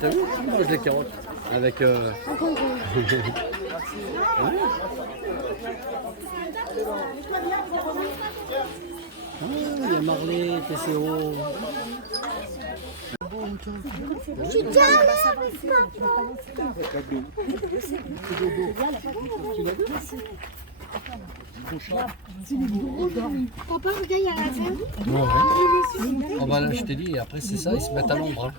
T'as vu? Il mange des carottes. Avec... Ah, il y a Marley, TCO. Je suis déjà allée avec papa, regarde, il y a la ferme. Ouais. Oh bah là, je t'ai dit, après c'est ça, ils se mettent à l'ombre. Hein.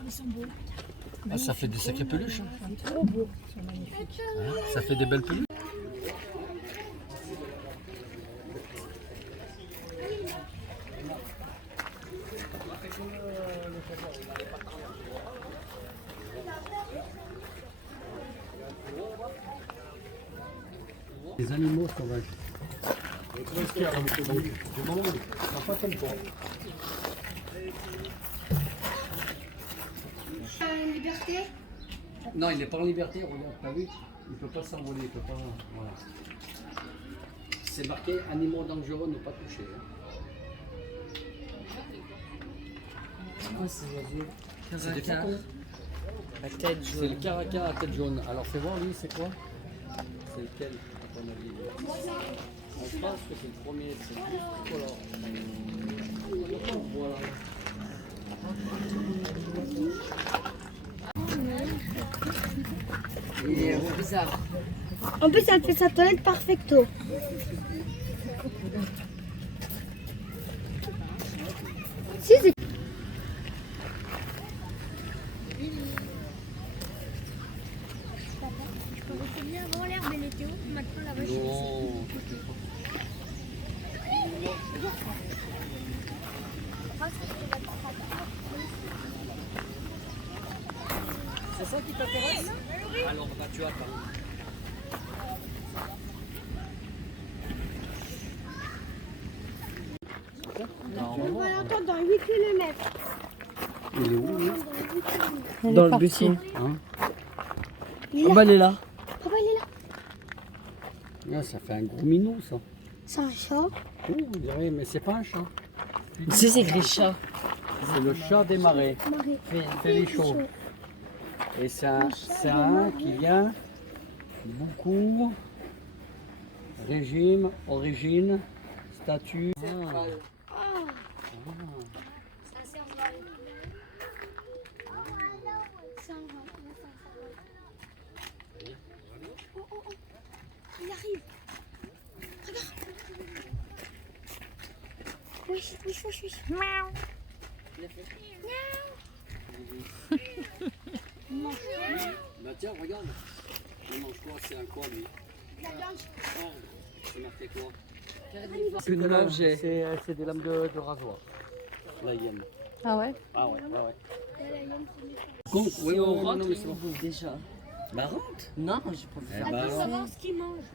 Ah, ça fait des sacrées peluches. Hein. Hein, ça fait des belles peluches. Les animaux sauvages. Liberté. Non, il n'est pas en liberté, regarde, t'as vu? Il ne peut pas s'envoler, il peut pas. Voilà. C'est marqué animaux dangereux ne pas toucher. C'est quoi ces oiseaux? C'est des Caracal. faucons. La tête C'est jaune. le caracal à tête jaune. Alors fais voir lui, c'est quoi? C'est lequel à ton avis? On pense que c'est le premier, c'est plus color. Voilà. Il est bizarre. En plus, elle fait sa toilette perfecto. Si, c'est... Je peux retenir avant l'herbe et météo. Maintenant, la vache. Non. C'est ça qui t'intéresse? Alors bah tu attends. On va l'entendre dans 8 km. Il est où lui? Dans le buisson. Hein? Oh bah elle est là. Papa, il est là. Ah, ça fait un gros minou ça. C'est un chat. Oh, on dirait, mais c'est pas un chat. Si c'est écrit chat. C'est le chat des marais. Marie. Félichon. Et c'est un qui vient beaucoup régime, origine, statut. Ça, c'est un val. C'est un val. Oh, oh, oh. Il arrive. Regarde. Oui, oui, oui, oui. Miaou. Miaou. Bah tiens, regarde. Il mange quoi? C'est un quoi lui? La viande. Oh, c'est marqué quoi? Une objet. C'est des lames de rasoir. La hyène. Ah ouais? Ah ouais, ouais, ouais. Si Oui, on oui, rentre, non, mais il c'est bon. bouffe déjà. Bah rentre. Non, j'ai pas vu Eh ça. On bah, peut savoir ce qu'il mange.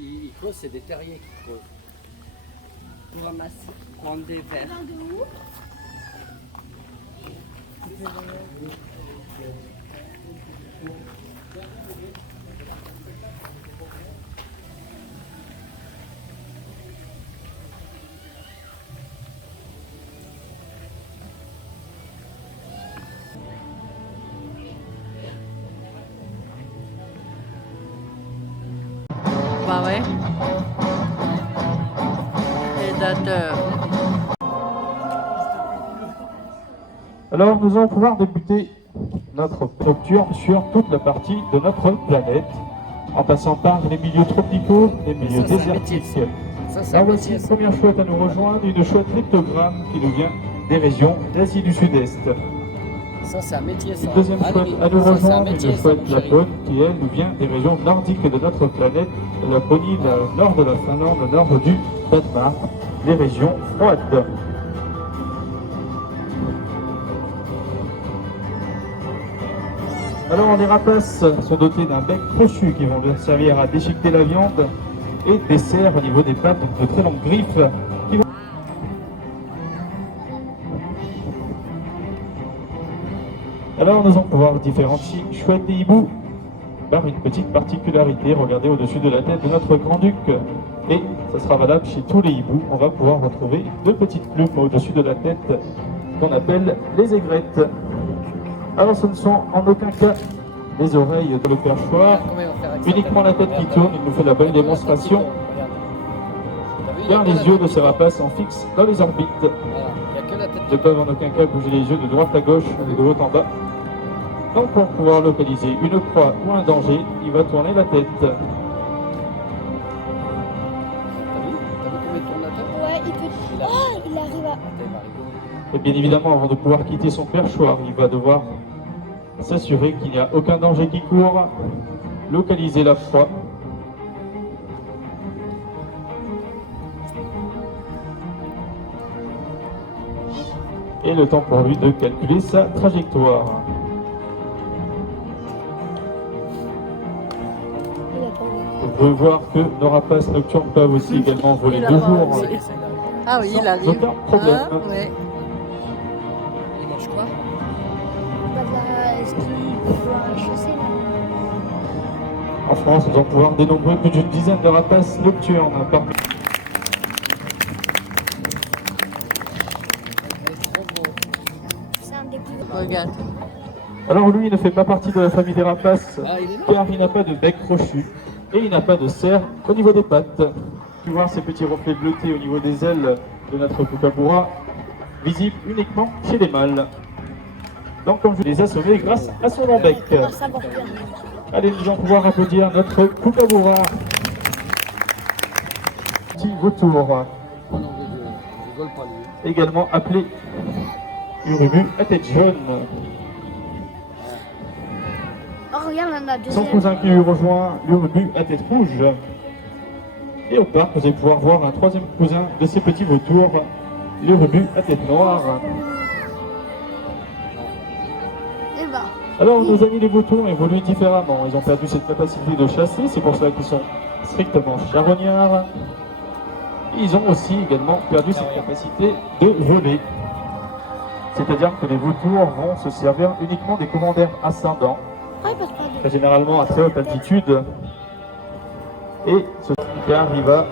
il creuse, c'est des terriers qui creusent. Pour ramasser, prendre des verres. Vient de où? Bah ouais. Prédateur. Alors nous allons pouvoir débuter notre nocturne sur toute la partie de notre planète, en passant par les milieux tropicaux, les milieux Ça, c'est un métier, désertiques. Ça, c'est un Alors voici métier. une Ça. première chouette à nous rejoindre, une chouette leptogramme qui nous vient des régions d'Asie du Sud-Est. Ça, c'est un métier, ça. Une deuxième Allez, chouette à nous ça, c'est un rejoindre, métier, une ça, chouette mon chéri. lapone qui elle nous vient des régions nordiques de notre planète, de la Laponie, le nord de la Finlande, le nord du Danemark, les régions froides. Alors les rapaces sont dotés d'un bec crochu qui vont leur servir à déchiqueter la viande et des serres au niveau des pattes de très longues griffes qui vont... Alors nous allons pouvoir différencier chouette et hibou par une petite particularité. Regardez au-dessus de la tête de notre grand-duc et ça sera valable chez tous les hiboux. On va pouvoir retrouver deux petites plumes au-dessus de la tête qu'on appelle les aigrettes. Alors ce ne sont en aucun cas les oreilles de le perchoir, uniquement la tête qui tourne. Il nous fait la belle démonstration. Car les yeux de ce rapace sont fixes dans les orbites. Voilà, il n'y a que la tête. Ne peuvent en aucun cas bouger les yeux de droite à gauche ou de haut en bas. Donc pour pouvoir localiser une proie ou un danger, il va tourner la tête. T'as vu? T'as vu comment il tourne la tête? Ouais, il peut. Oh, il arrive à. Attends, il va arriver. Et bien évidemment, avant de pouvoir quitter son perchoir, il va devoir s'assurer qu'il n'y a aucun danger qui court, localiser la proie. Et le temps pour lui de calculer sa trajectoire. Il a pas envie. On peut voir que nos rapaces nocturnes peuvent aussi également voler Il a de pas jour. envie. Ah oui, il Sans arrive. aucun problème. Ah, ouais. Il mange quoi? Bah, là, est-ce qu'il peut un chaussée là? En France, nous allons pouvoir dénombrer plus d'une dizaine de rapaces nocturnes. Parmi C'est un des plus. Regarde. Alors lui, il ne fait pas partie de la famille des rapaces, Ah, il est là. car il n'a pas de bec crochu et il n'a pas de cerre au niveau des pattes. Tu vois ces petits reflets bleutés au niveau des ailes de notre kookaburra, visibles uniquement chez les mâles. Donc comme je les ai assommés grâce à son long bec. Alors, ça porte bien. Allez, nous allons pouvoir applaudir notre kookaburra. Petit vautour, Oh non, je rigole pas lui. également appelé urubu à tête jaune. Oh, regarde, on en a Son deuxième. cousin qui lui rejoint, l'urubu à tête rouge. Et au parc, vous allez pouvoir voir un troisième cousin de ces petits vautours, l'urubu à tête noire. Eh ben, Alors, nos amis les vautours évoluent différemment. Ils ont perdu cette capacité de chasser, c'est pour cela qu'ils sont strictement charognards. Et ils ont aussi également perdu cette capacité de voler. C'est-à-dire que les vautours vont se servir uniquement des courants d'air ascendants, oh, il passe pas de. très généralement à très haute altitude. Et ce car il va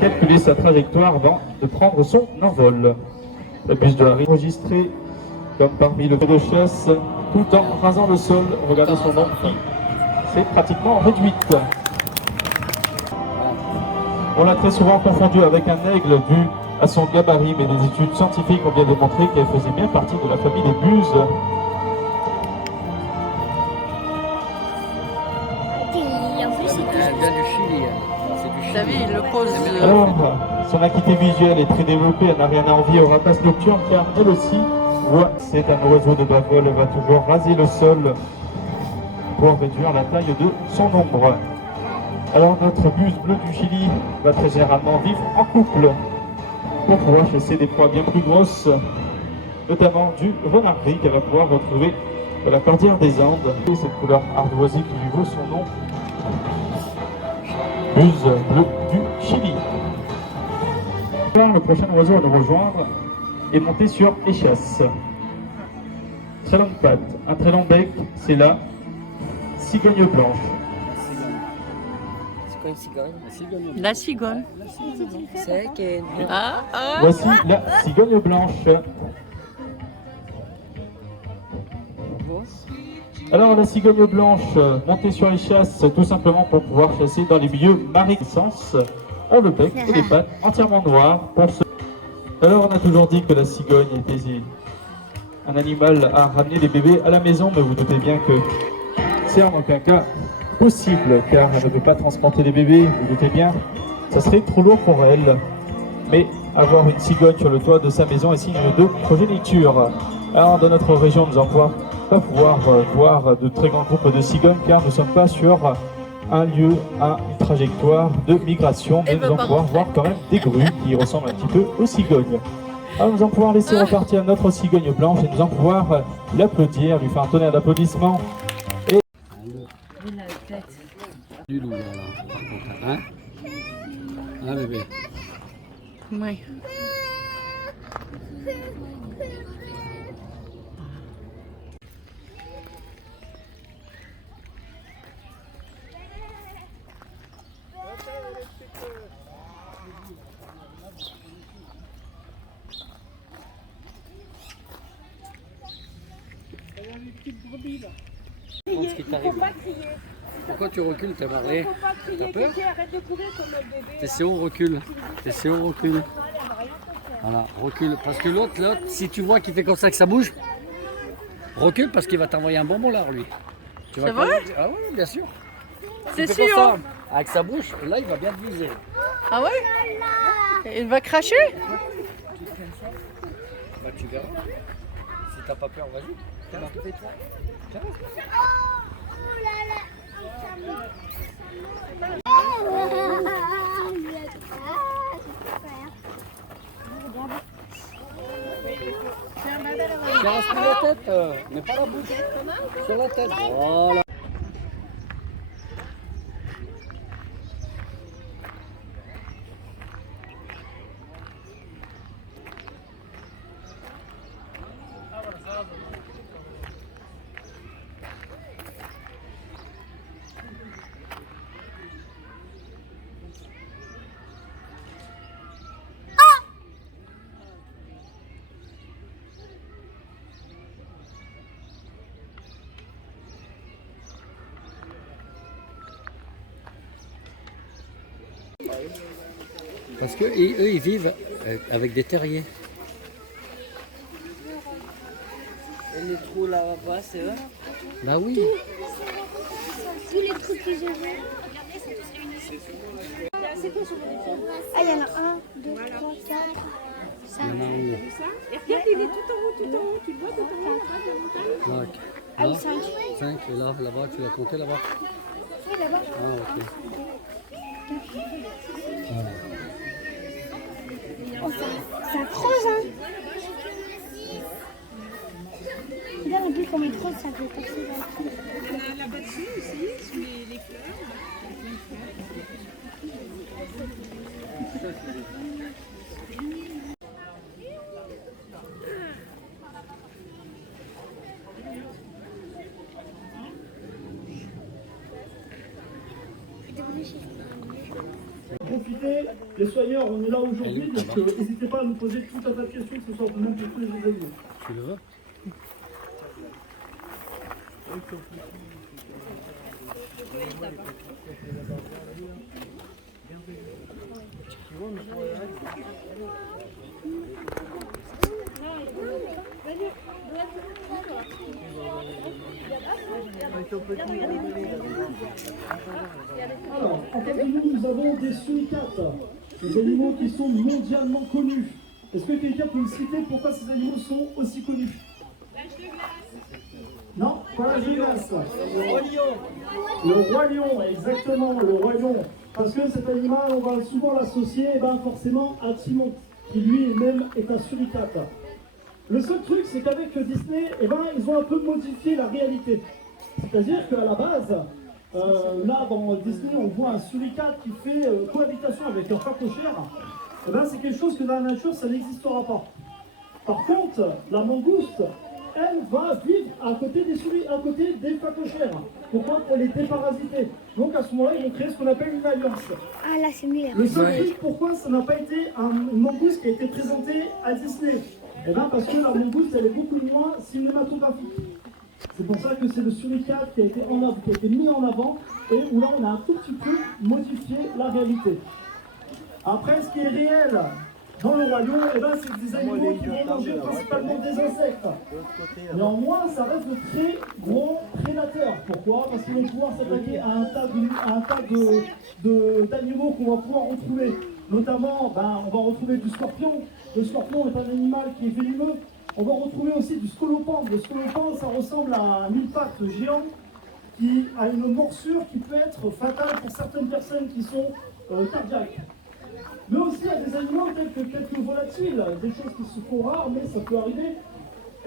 calculer sa trajectoire avant de prendre son envol. La buse de la enregistrée comme parmi le feu de chasse, tout en rasant le sol. Regardez son ombre qui s'est pratiquement réduite. On l'a très souvent confondu avec un aigle dû à son gabarit, mais des études scientifiques ont bien démontré qu'elle faisait bien partie de la famille des buses. Et en plus, c'est Elle vient du Chili. C'est du Chili. T'as vu, il le pose. Alors, son acuité visuelle est très développée, elle n'a rien à envier aux rapaces nocturnes car elle aussi voit. C'est un oiseau de bas vol, elle va toujours raser le sol pour réduire la taille de son ombre. Alors notre buse bleue du Chili va très généralement vivre en couple pour pouvoir chasser des proies bien plus grosses, notamment du renard gris qu'elle va pouvoir retrouver dans la cordillère des Andes. Et cette couleur ardoisée qui lui vaut son nom, buse bleue du Chili. Le prochain oiseau à nous rejoindre est monté sur échasse. Très longue patte, un très long bec, c'est la cigogne blanche. C'est quoi une cigogne? La cigogne. C'est elle qui est... Ah, ah. Voici la cigogne blanche. Alors la cigogne blanche, montée sur les chasses, tout simplement pour pouvoir chasser dans les milieux maraîchers, ont le bec et les pattes entièrement noires pour se... Alors on a toujours dit que la cigogne était un animal à ramener des bébés à la maison, mais vous doutez bien que c'est en aucun cas possible, car elle ne peut pas transporter les bébés, vous doutez bien, ça serait trop lourd pour elle. Mais avoir une cigogne sur le toit de sa maison est signe de progéniture. Alors dans notre région, nous n'allons pas pouvoir voir de très grands groupes de cigognes, car nous ne sommes pas sur un lieu, une trajectoire de migration, mais nous allons pouvoir voir quand même des grues qui ressemblent un petit peu aux cigognes. Alors nous allons pouvoir laisser repartir notre cigogne blanche et nous allons pouvoir l'applaudir, lui faire un tonnerre d'applaudissements. Du loup, là, par contre. Hein? Hein, bébé? Oui. Prends ce qui t'arrive. Faut pas crier. Pourquoi tu recules, t'es barré? Faut pas crier. T'as peur? Kéké, arrête de courir comme le bébé. TCO, recule. TCO, recule. Voilà, recule. Parce que l'autre, si tu vois qu'il fait comme ça que ça bouge, recule parce qu'il va t'envoyer un bonbon là, lui. Tu vas C'est vrai? Ah oui, bien sûr. C'est Il fait comme sûr. ça, avec sa bouche, là, il va bien te viser. Ah ouais? Il va cracher? Bah, tu verras. Si t'as pas peur, vas-y. Tiens, fais-toi. Tiens. Tiens, respire la tête, mais pas la bouche. Sur la tête. Voilà. Parce que eux, ils vivent avec des terriers. Et les trous là-bas, c'est eux? Bah oui. Tous les trucs que j'ai vus. Ah, il y en a 1, 2, 3, 4, 5. Il y en a un où? Et regarde, il est tout en haut, tout en haut. Tu le vois tout en haut là-bas de la montagne? Là, Ah oui, 5. 5. Et là, là-bas, tu l'as compté là-bas? Oui, là-bas. Ah, ok. Oh, ça creuse, hein. Regarde un peu comme il creuse, ça fait passer là. Là-bas dessus aussi, sous les fleurs. Profitez, les soigneurs, on est là aujourd'hui, donc n'hésitez pas à nous poser tout un tas de questions, que ce soit même pour tous les animaux. Tu le veux? Alors, en face de nous, nous avons des suricates, des animaux qui sont mondialement connus. Est-ce que quelqu'un peut me citer pourquoi ces animaux sont aussi connus? Non, pas l'âge de glace. Le roi lion. Le roi lion, exactement, le roi lion. Parce que cet animal, on va souvent l'associer forcément à Timon, qui lui-même est un suricate. Le seul truc, c'est qu'avec Disney, ils ont un peu modifié la réalité. C'est-à-dire qu'à la base, là dans Disney, on voit un suricate qui fait cohabitation avec un phacochère. C'est quelque chose que dans la nature, ça n'existera pas. Par contre, la mangouste, elle va vivre à côté des phacochères. Pourquoi? Pour les déparasiter. Donc à ce moment-là, ils vont créer ce qu'on appelle une alliance. Ah, là, c'est mieux. Le seul truc, pourquoi ça n'a pas été une mangouste qui a été présentée à Disney? Parce que la mangouste, elle est beaucoup moins cinématographique. C'est pour ça que c'est le suricate qui a été mis en avant et où là, on a un tout petit peu modifié la réalité. Après, ce qui est réel dans le royaume, c'est des animaux qui vont manger principalement des insectes. Néanmoins, ça reste de très gros prédateurs. Pourquoi? Parce qu'ils vont pouvoir s'attaquer à un tas d'animaux qu'on va pouvoir retrouver. Notamment, on va retrouver du scorpion. Le scorpion est un animal qui est venimeux. On va retrouver aussi du scolopendre. Le scolopendre, ça ressemble à un mille-pattes géant qui a une morsure qui peut être fatale pour certaines personnes qui sont cardiaques. Mais aussi, il y a des animaux tels que quelques volatiles, des choses qui se font rares, mais ça peut arriver.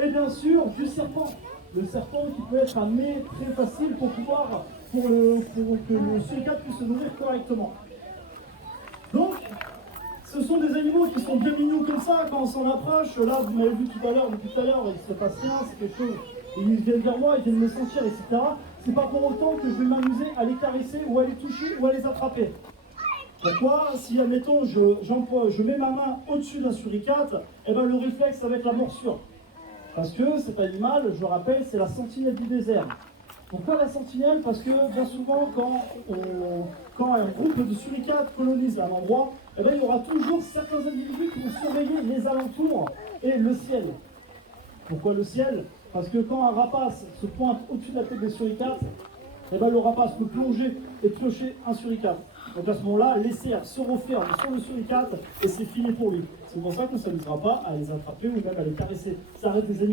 Et bien sûr, du serpent. Le serpent qui peut être amené très facile pour que le suricate puisse se nourrir correctement. Donc, ce sont des animaux qui sont bien mignons comme ça quand on s'en approche. Là, vous m'avez vu tout à l'heure, depuis tout à l'heure, il se passe rien, c'est quelque chose. Ils viennent vers moi, ils viennent me sentir, etc. C'est pas pour autant que je vais m'amuser à les caresser ou à les toucher ou à les attraper. Pourquoi? Si, admettons, je mets ma main au-dessus d'un suricate, eh ben, le réflexe, ça va être la morsure. Parce que cet animal, je rappelle, c'est la sentinelle du désert. Pourquoi la sentinelle? Parce que bien souvent, quand un groupe de suricates colonise un endroit, eh ben, il y aura toujours certains individus qui vont surveiller les alentours et le ciel. Pourquoi le ciel? Parce que quand un rapace se pointe au-dessus de la tête des suricates, eh ben, le rapace peut plonger et piocher un suricate. Donc à ce moment-là, les cerfs se referment sur le suricate et c'est fini pour lui. C'est pour ça qu'on ne s'amusera pas à les attraper ou même à les caresser. Ça arrête des